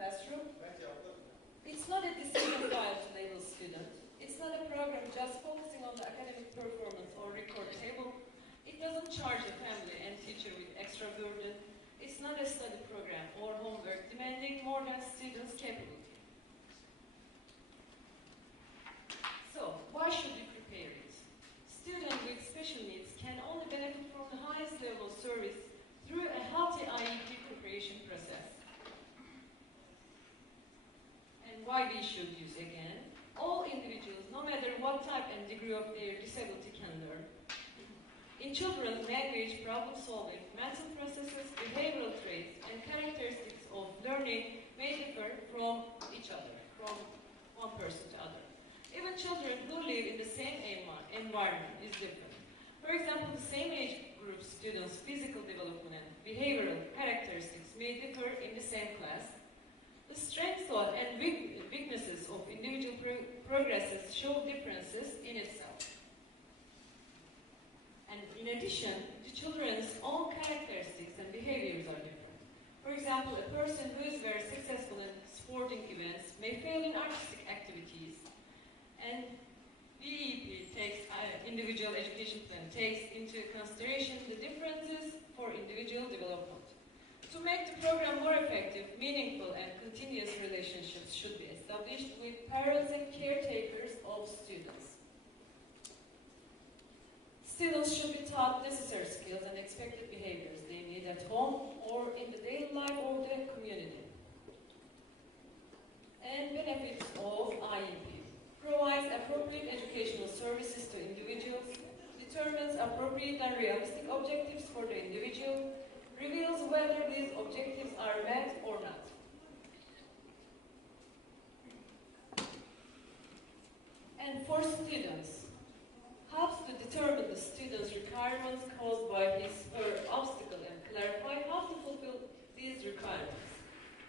classroom. It's not a decision file to label student. It's not a program just focusing on the academic performance or record table. It doesn't charge the family and teacher with extra burden. It's not a study program or homework demanding more than students' capability. So, why should we prepare it? Students with special needs can only benefit from the highest level of service through a healthy IEP preparation process. And why we should use again? All individuals, no matter what type and degree of their disability, can learn. In children, language, problem solving, mental processes, behavioral traits, and characteristics of learning may differ from each other, from one person to other. Even children who live in the same environment is different. For example, the same age group students' physical development and behavioral characteristics may differ in the same class. The strengths and weaknesses of individual progresses show differences in itself. And in addition, the children's own characteristics and behaviors are different. For example, a person who is very successful in sporting events may fail in artistic activities. And VEP Individual Education Plan takes into consideration the differences for individual development. To make the program more effective, meaningful, and continuous relationships should be established with parents and caretakers of students. Students should be taught necessary skills and expected behaviors they need at home or in the daily life of the community. And benefits of IEP. Provides appropriate educational services to individuals, determines appropriate and realistic objectives for the individual, reveals whether these objectives are met or not. And for students, helps to determine the student's requirements caused by his or her obstacle and clarify how to fulfill these requirements.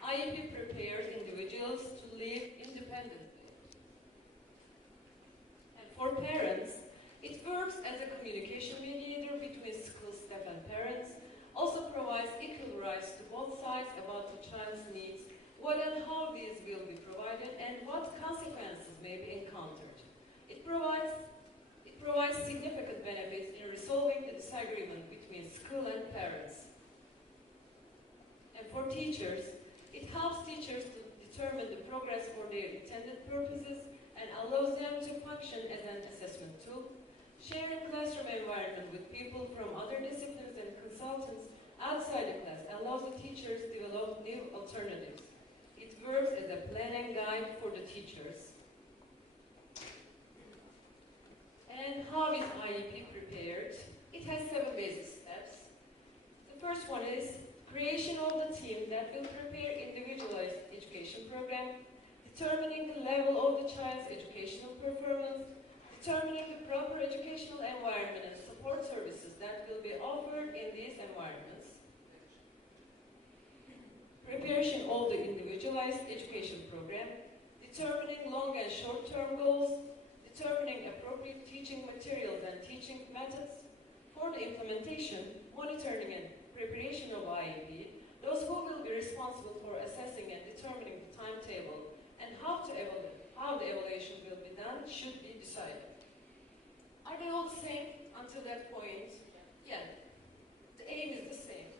IEP prepares individuals to live independently. For parents, it works as a communication mediator between school staff and parents, also provides equal rights to both sides about the child's needs, what and how these will be provided, and what consequences may be encountered. It provides significant benefits in resolving the disagreement between school and parents. And for teachers, it helps teachers to determine the progress for their intended purposes and allows them to function as an assessment tool, sharing classroom environment with people from other disciplines and consultants outside the class allows the teachers to develop new alternatives. It works as a planning guide for the teachers. And how is IEP prepared? It has 7 basic steps. The first one is creation of the team that will prepare individualized education program, determining the level of the child's educational performance, determining the proper educational environment and support services that will be offered in these environments, preparation of the individualized education program, determining long and short-term goals, determining appropriate teaching materials and teaching methods, for the implementation, monitoring and preparation of IEP, those who will be responsible for assessing and determining the timetable, and how the evaluation will be done should be decided. Are they all the same until that point? Yeah, the aim is the same.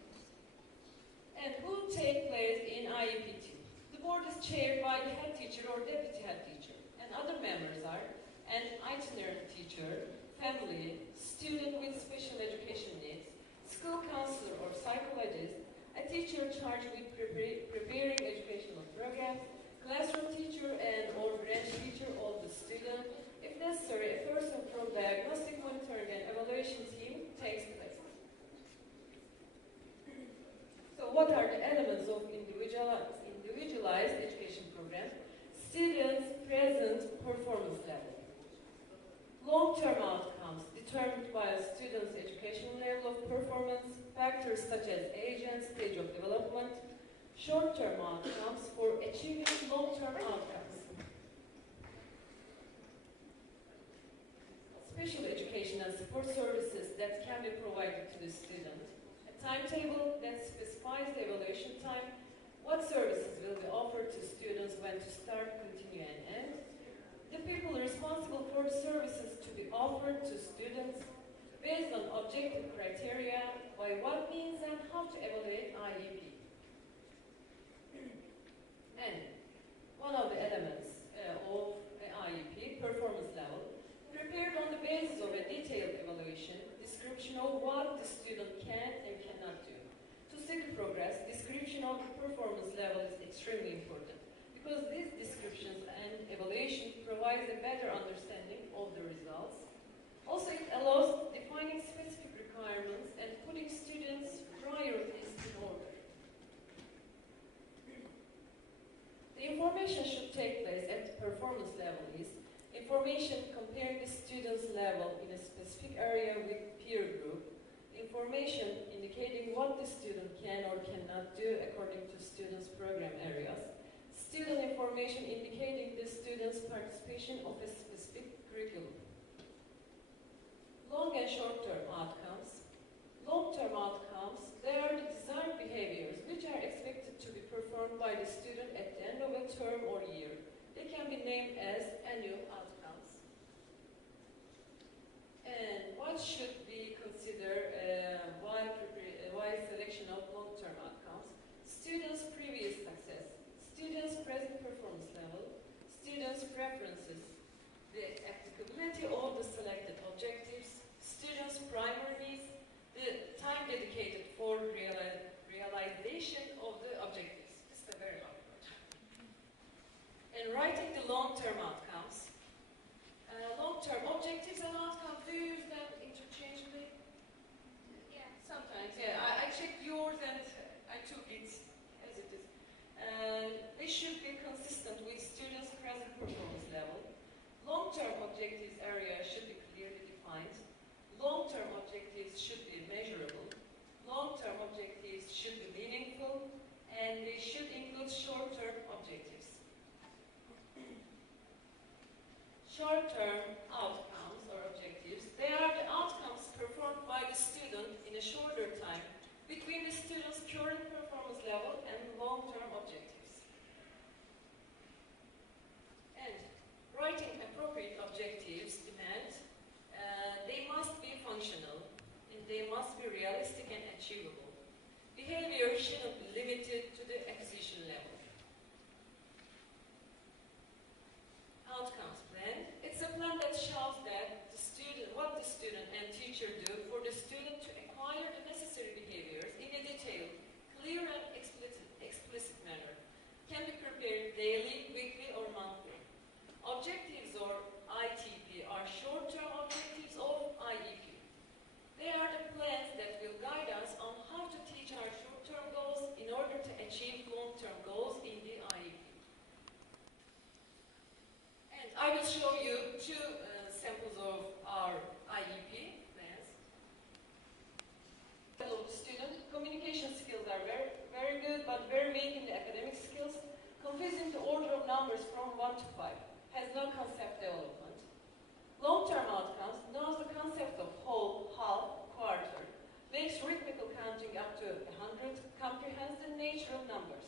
And who take place in IEP team? The board is chaired by the head teacher or deputy head teacher, and other members are an itinerant teacher, family, student with special education needs, school counselor or psychologist, a teacher charged with preparing educational programs, classroom teacher and or branch teacher of the student. If necessary, a person from diagnostic monitoring and evaluation team takes place. So what are the elements of individualized education program? Students' present performance level. Long-term outcomes determined by a student's educational level of performance, factors such as age and stage of development. Short-term outcomes for achieving long-term outcomes. Special education and support services that can be provided to the student. A timetable that specifies the evaluation time, What services will be offered to students, when to start, continue, and end. The people responsible for the services to be offered to students based on objective criteria, by what means, and how to evaluate IEP. And one of the elements of IEP, performance level, prepared on the basis of a detailed evaluation, description of what the student can and cannot do. To see the progress, description of the performance level is extremely important, because these descriptions and evaluation provides a better understanding of the results. Also, it allows defining specific requirements and putting students' priorities in order. The information should take place at the performance level is information comparing the student's level in a specific area with peer group, information indicating what the student can or cannot do according to students' program areas, student information indicating the student's participation of a specific curriculum. Long and short-term outcomes. Long-term outcomes, they are the desired behaviors which are expected to be performed by the student at the end of a term or year. They can be named as annual outcomes. And what should be considered while selection of long-term outcomes? Students' previous success, students' present performance level, students' preferences, the applicability of the selected objectives, students' primary needs, the time dedicated for realization of the objectives. This is a very hard part. And writing the long-term outcomes. Long-term objectives and outcomes, do you use them interchangeably? Yeah. Sometimes, yeah. I checked yours and I took it as it is. They should be consistent with students' present performance level. Long-term objectives area should be clearly defined. Long-term objectives should be measurable. Long-term objectives should be meaningful, and they should include short-term objectives. Short-term outcomes or objectives, they are the outcomes performed by the student in a shorter time between the student's current performance level and long-term objectives. And writing appropriate objectives demand they must be functional, and they must be realistic and achievable. Behavior shouldn't be limited to the acquisition level. Outcomes plan. It's a plan that shows that what the student and teacher do for the student to acquire the necessary behaviors in a detailed, clear and explicit manner. Can be prepared daily, weekly or monthly. Objectives or ITP are short-term objectives of IEP. They are the plans that will guide us on how to teach our short-term goals in order to achieve long-term goals in the IEP. And I will show you two samples of our IEP plans. Hello, student. Communication skills are very good, but very weak in the academic skills. Confusing the order of numbers from 1 to 5. Has no concept development. Long-term outcomes knows the concept of whole, half, quarter, makes rhythmical counting up to 100, comprehends the nature of numbers.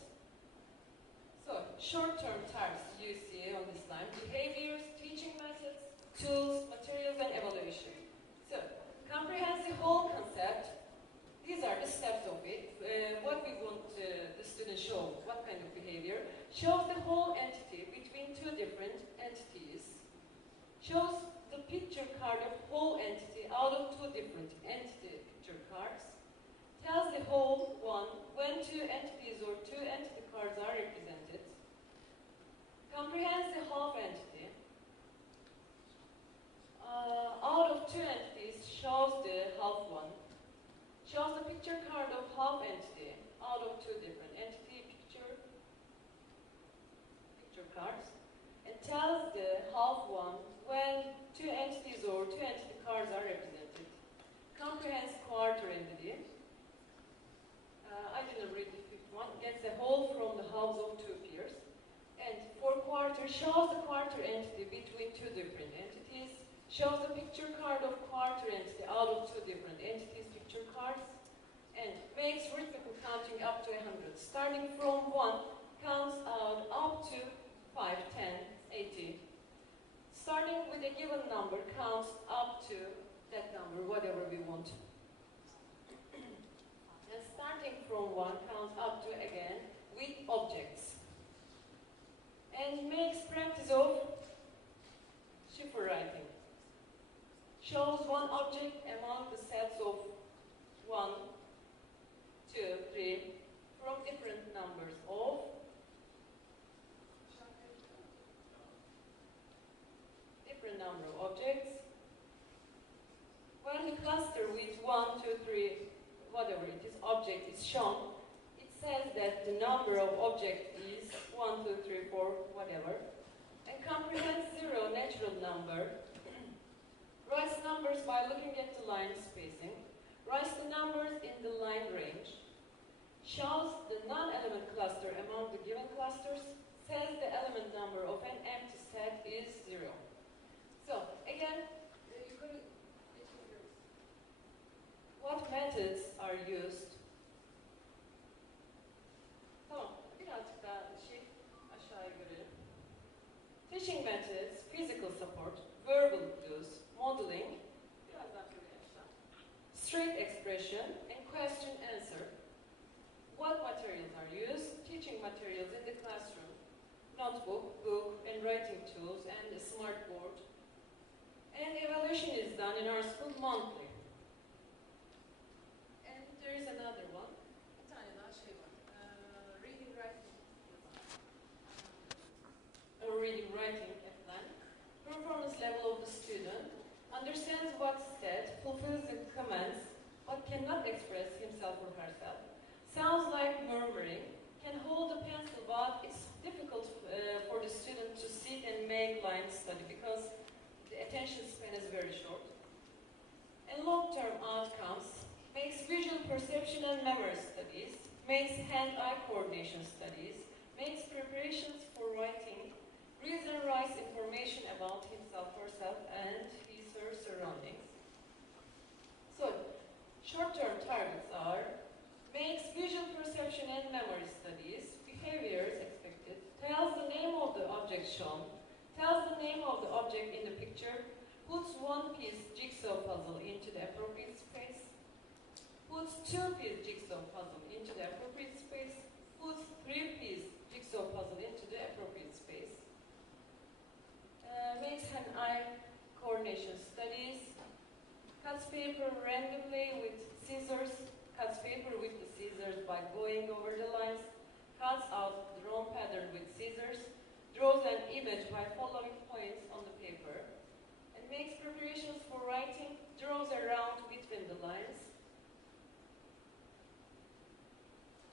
So, short-term tasks you see on this slide: behaviors, teaching methods, tools, materials, and evaluation. So, comprehends the whole concept. These are the steps of it. What we want the student show, what kind of behavior. Shows the whole entity between two different entities. Shows the picture card of whole entity out of two different entity picture cards. Tells the whole one when two entities or two entity cards are represented. Comprehends the half entity. Out of two entities, shows the half one. Shows the picture card of half entity out of two different entity picture cards, and tells the half one when two entities or two entity cards are represented. Comprehends quarter entity. I didn't read the fifth one. Gets the whole from the halves of two pairs. And for quarter, shows the quarter entity between two different entities. Shows the picture card of quarter entity out of two different entities picture cards. and makes rhythmical counting up to 100. Starting from 1, counts out up to 5, 10, 80. Starting with a given number, counts up to that number, whatever we want. And starting from 1, counts up to, again, with objects. And makes practice of cipher writing. Shows one object among the sets of 1, 2, 3, from different numbers of different number of objects. When the cluster with 1, 2, 3, whatever it is, object is shown, it says that the number of objects is 1, 2, 3, 4, whatever, and comprehends 0, natural number. Writes numbers by looking at the line spacing. Writes the numbers in the line range. Shows the non-element cluster among the given clusters. Says the element number of an empty set is 0. So, again, what methods are used? Tamam, birazcık daha aşağıya görelim. Teaching methods, physical support, verbal clues, modeling, birazdan şöyle aşağı. Straight expression, and question answer. What materials are used? Teaching materials in the classroom, notebook, book, and writing tools, and a smart board. And evaluation is done in our school monthly. And there is another one. Bir tane daha şey var. Reading, writing. Reading, writing plan. Performance level of the student. Understands what's said, fulfills the commands, but cannot express himself or herself. Sounds like murmuring. Can hold a pencil, but it's difficult for the student to sit and make line study because the attention span is very short. And long-term outcomes, makes visual perception and memory studies, makes hand-eye coordination studies, makes preparations for writing, reads and writes information about himself, herself, and his or her surroundings. So, short-term targets are, makes visual perception and memory studies, behaviors expected, tells the name of the object shown, tells the name of the object in the picture, puts one-piece jigsaw puzzle into the appropriate space, puts two-piece jigsaw puzzle into the appropriate space, puts three-piece jigsaw puzzle into the appropriate space, makes hand-eye coordination studies, cuts paper randomly with scissors, cuts paper with the scissors by going over the lines, cuts out the drawn pattern with scissors, draws an image by following points on the paper, and makes preparations for writing, draws a round between the lines,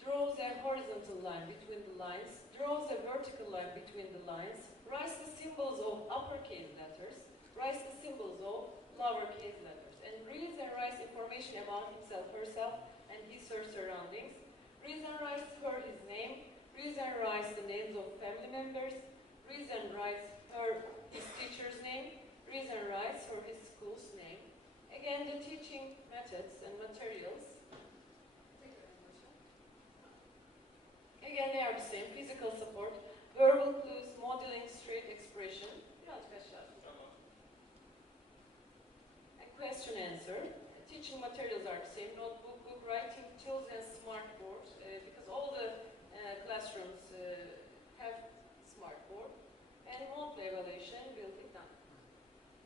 draws a horizontal line between the lines, draws a vertical line between the lines, writes the symbols of uppercase letters, writes the symbols of lowercase letters, and reads and writes information about himself, herself, and his or her surroundings, reads and writes her, his name, reads and writes the names of family members, reads and writes her, his teacher's name, reads and writes her, his school's name. Again, the teaching methods and materials. Again, they are the same. Physical support, verbal clues, modeling, straight expression. And question answer. Teaching materials are the same. Notebook, book, writing tools, and smart boards. Because all the classrooms have smart board. And monthly evaluation will be done.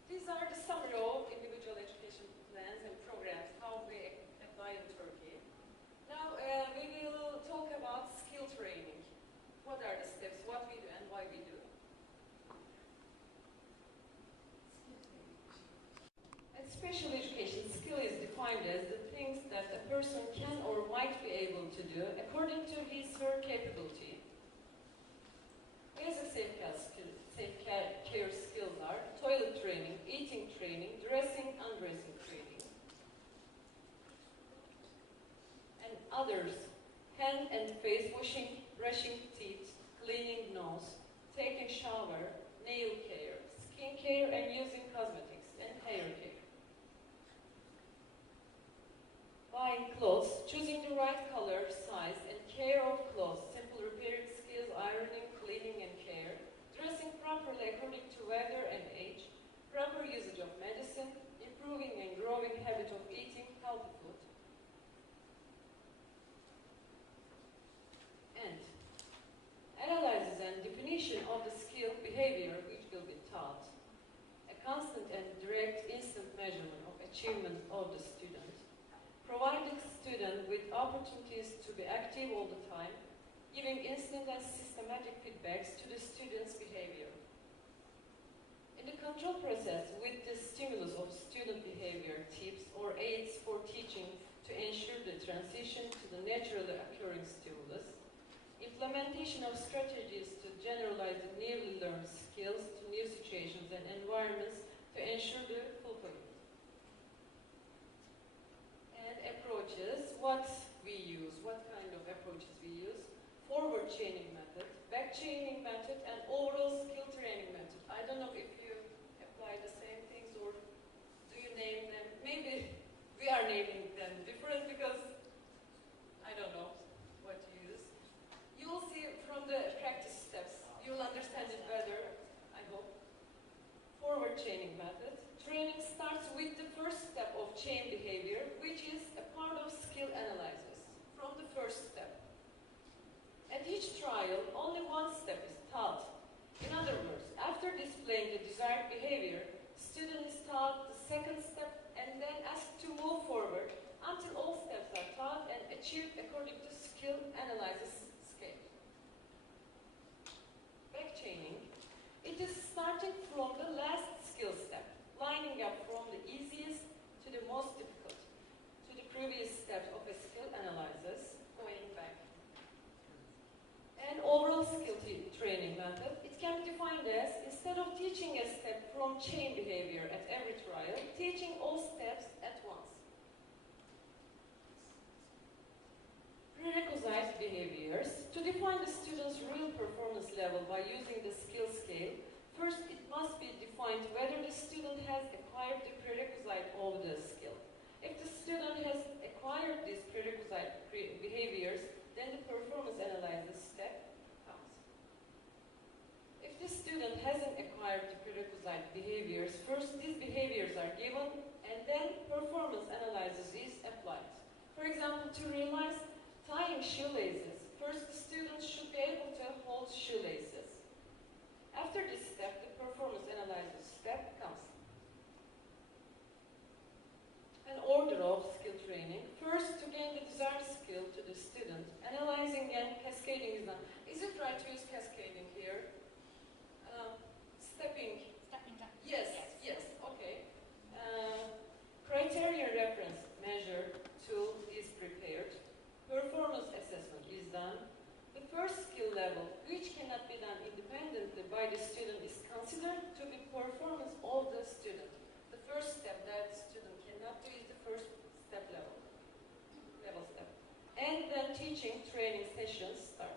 These are the summary of individual education plans and programs, how we apply in Turkey. Now we will talk about skill training. What are the steps, what we do and why we do. And special education skill is defined as the things that a person can or might be able to do according to his or her capability. Basic self-care skills are toilet training, eating training, dressing, undressing training. And others, hand and face washing, brushing teeth, cleaning nose, take behavior which will be taught, a constant and direct instant measurement of achievement of the student, providing student with opportunities to be active all the time, giving instant and systematic feedbacks to the student's behavior. In the control process, with the stimulus of student behavior tips or aids for teaching to ensure the transition to the naturally occurring stimulus, implementation of strategies to generalize the newly learned skills to new situations and environments to ensure the fulfillment. And approaches, what we use, what kind of approaches we use, forward chaining method, back chaining method, and overall skill training method. I don't know if you apply the same things or do you name them? Maybe we are naming them different because I don't know what you use. You will see from the practice steps, you will understand it better, I hope. Forward chaining method. Training starts with the first step of chain behavior, which is a part of skill analysis, from the first step. At each trial, only one step is taught. In other words, after displaying the desired behavior, student is taught the second step and then asked to move forward until all steps are taught and achieved according to skill analysis scale. Backchaining, it is starting from the last skill step, lining up from the easiest to the most difficult, to the previous steps of a skill analysis, going back. An overall skill training method, it can be defined as, instead of teaching a step from chain behavior at every trial, teaching all steps at once. Prerequisite behaviors. To define the student's real performance level by using the skill scale, first it must be defined whether the student has acquired the prerequisite of the skill. If the student has acquired these prerequisite behaviors, then the performance analysis step comes. If the student hasn't acquired the prerequisite behaviors, first these behaviors are given and then performance analysis is applied. For example, to realize tying shoelaces, first the student should be able to hold shoelaces. After this step, the performance analysis step comes. An order of skill training. First, to gain the desired skill to the student, analyzing and cascading is done. Is it right to use cascading here? Stepping. Yes, yes, okay. Criterion reference measure tool is prepared. Performance assessment is done. The first skill level, which cannot be done independently by the student, is considered to be performance of the student. The first step that the student cannot do is the first step level step. And then teaching training sessions start.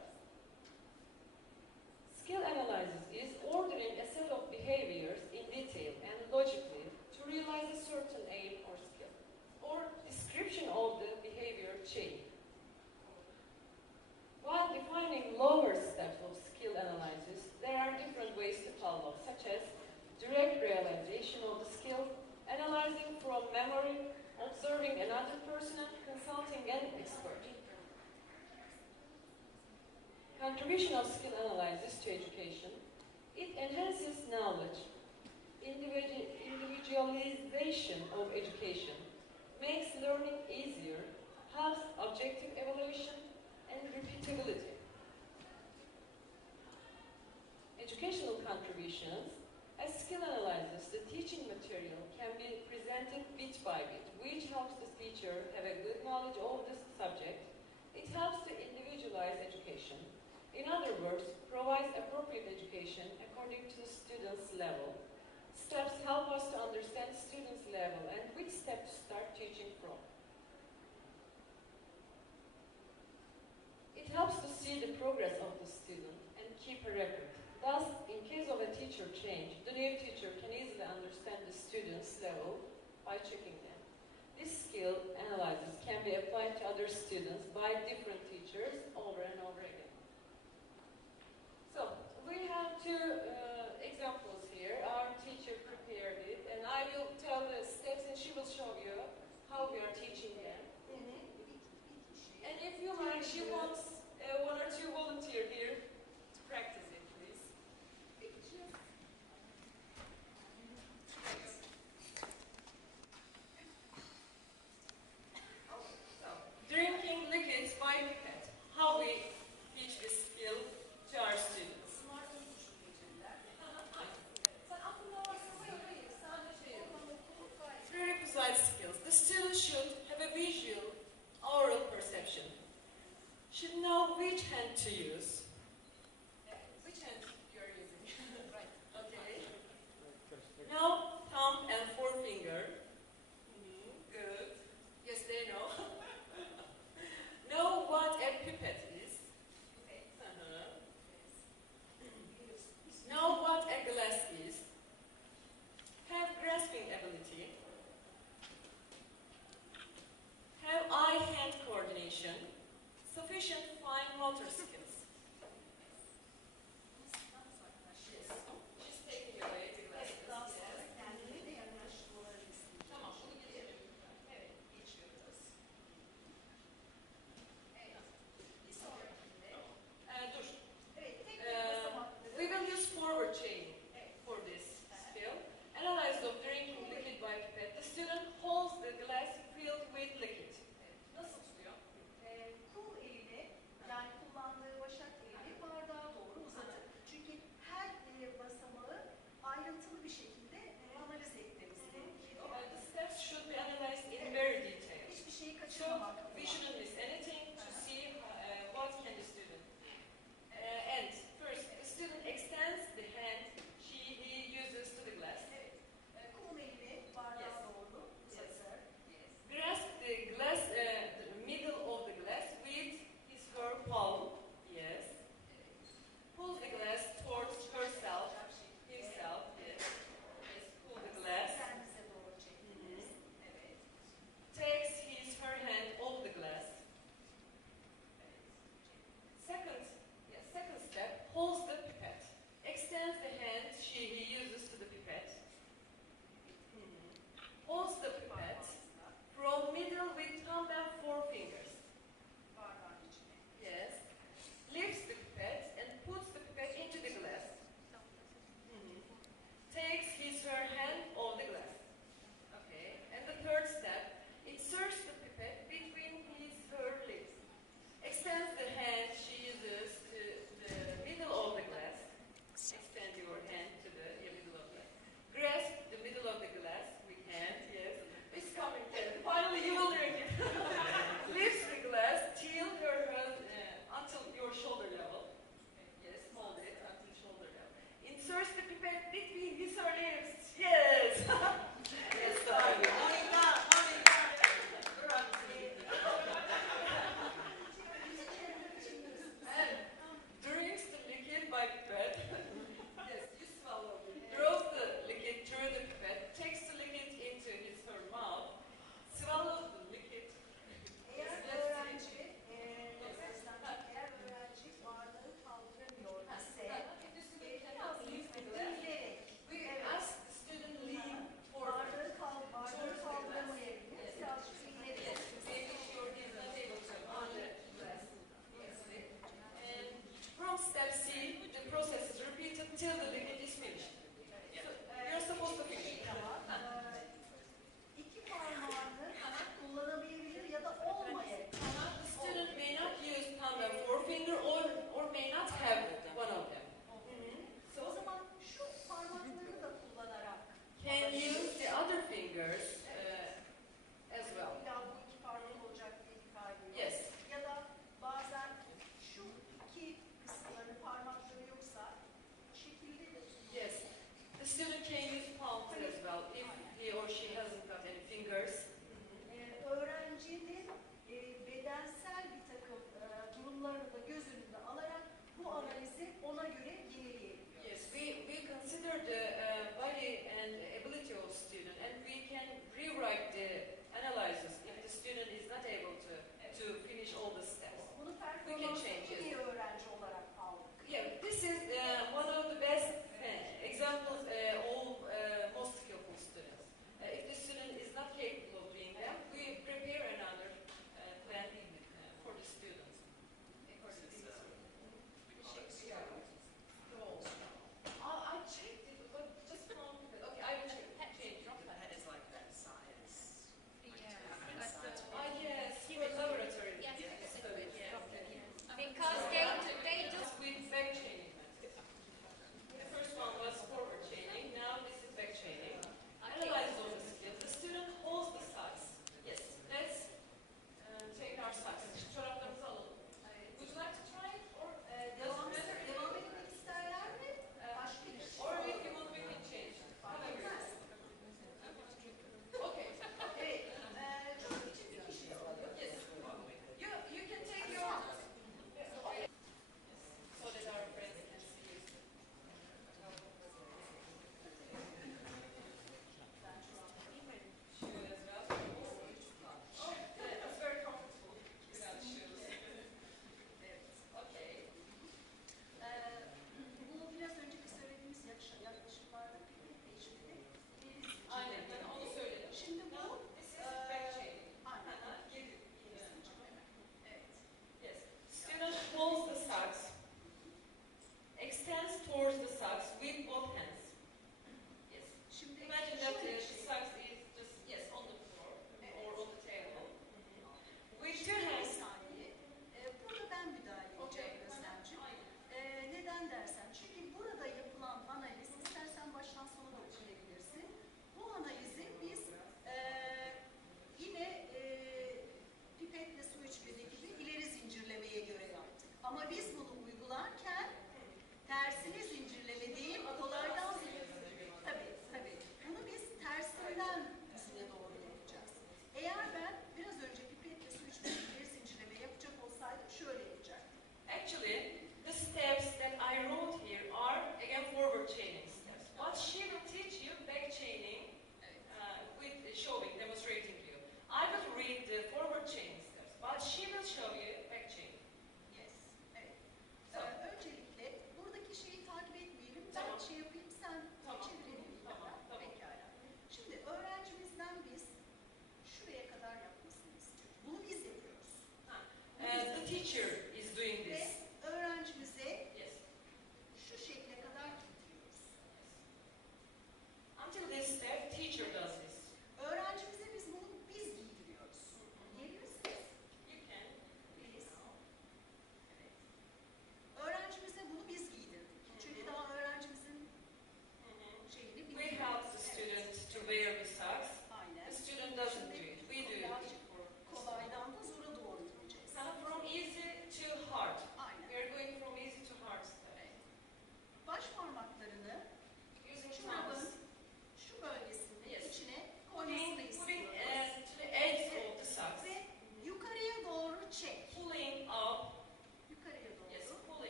Skill analysis is ordering a set of behaviors in detail and logically to realize a certain aim or skill, or description of the behavior chain. While defining lower steps of skill analysis, there are different ways to follow, such as direct realization of the skill, analyzing from memory, observing another person, and consulting an expert. Contribution of skill analysis to education. It enhances knowledge. Individualization of education makes learning easier, helps objective evaluation, and repeatability. Educational contributions. As skill analysis, the teaching material can be presented bit by bit, which helps the teacher have a good knowledge of the subject. It helps to individualize education. In other words, provides appropriate education according to the student's level. Steps help us to understand student's level and which step to start teaching from. It helps to see the progress of the student and keep a record. Thus, in case of a teacher change, the new teacher can easily understand the student's level by checking them. This skill analysis can be applied to other students by different teachers over and over again. So, we have two examples here. Our teacher prepared it, and I will tell the steps and she will show you how we are teaching them. And if you like, she wants one or two volunteers here to practice it, please.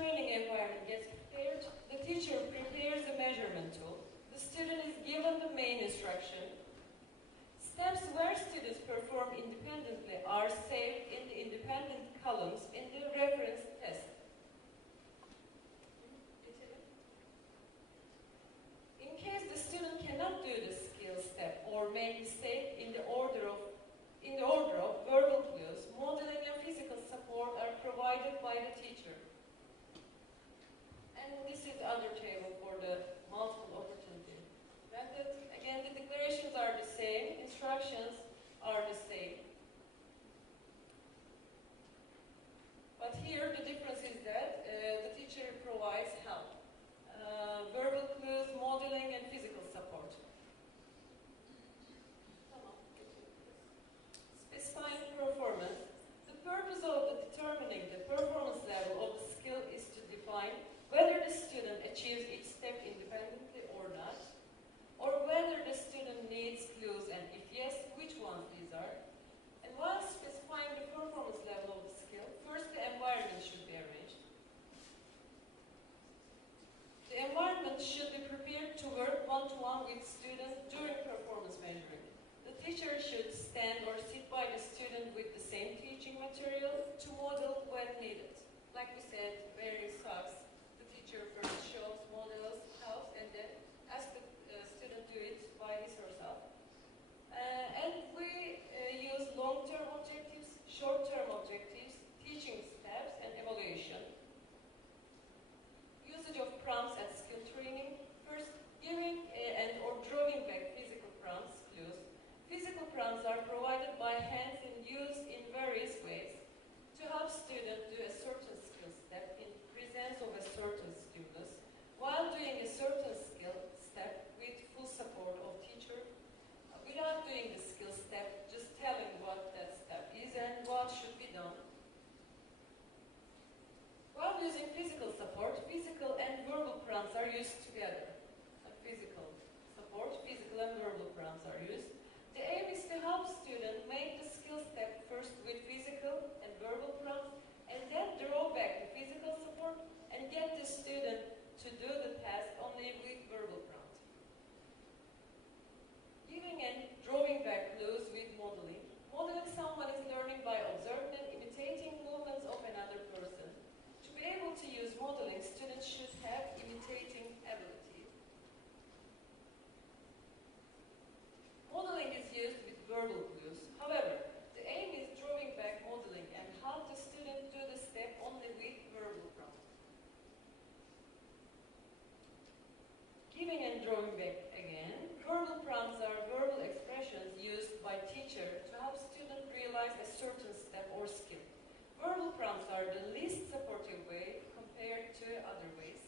training environment gets prepared, the teacher prepares the measurement tool. The student is given the main instruction. Steps where students perform independently are saved in the independent columns in the reference test. In case the student cannot do the skill step or make mistake in the order of verbal clues, modeling and physical support are provided by the teacher. And this is the other table for the multiple opportunity method. Again, the declarations are the same, instructions are the same. But here the difference is that the teacher provides help. Verbal clues, modeling, and physical support. Specifying performance. The purpose of determining the performance level of the skill is to define whether the student achieves each step independently or not, or whether the student needs clues, and if yes, which ones these are. And while specifying the performance level of the skill, first the environment should be arranged. The environment should be prepared to work one-to-one with students during performance measuring. The teacher should stand or sit by the student with the same teaching material to model when needed. Like we said, various tasks. The teacher first shows, models, helps, and then asks the student to do it by his or herself. And we use long-term objectives, short-term objectives, teaching steps, and evaluation. Usage of prompts at skill training. First, giving and or drawing back physical prompts, clues. Physical prompts are provided by hands and used in various ways to help students do a certain skill step in presence of a certain stimulus, while doing a certain skill step with full support of teacher, without doing the skill step, just telling what that step is and what should be done. While using physical support, physical and verbal prompts are used together. Physical support, physical and verbal prompts are used. The aim is to help students make the skill step first with physical and verbal prompts, and then draw back the physical support and get the student to do the task only with verbal prompts. Giving and drawing back clues with modeling. Modeling someone is learning by observing and imitating movements of another person. To be able to use modeling, students should have imitating ability. Modeling is used with verbal clues. However, the aim is drawing back modeling and help the student do the step only with verbal prompts. Giving and drawing back again. Verbal prompts are verbal expressions used by teacher to help student realize a certain step or skill. Verbal prompts are the least supportive way compared to other ways.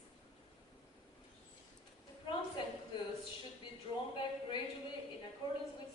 The prompts and clues should be drawn back gradually in accordance with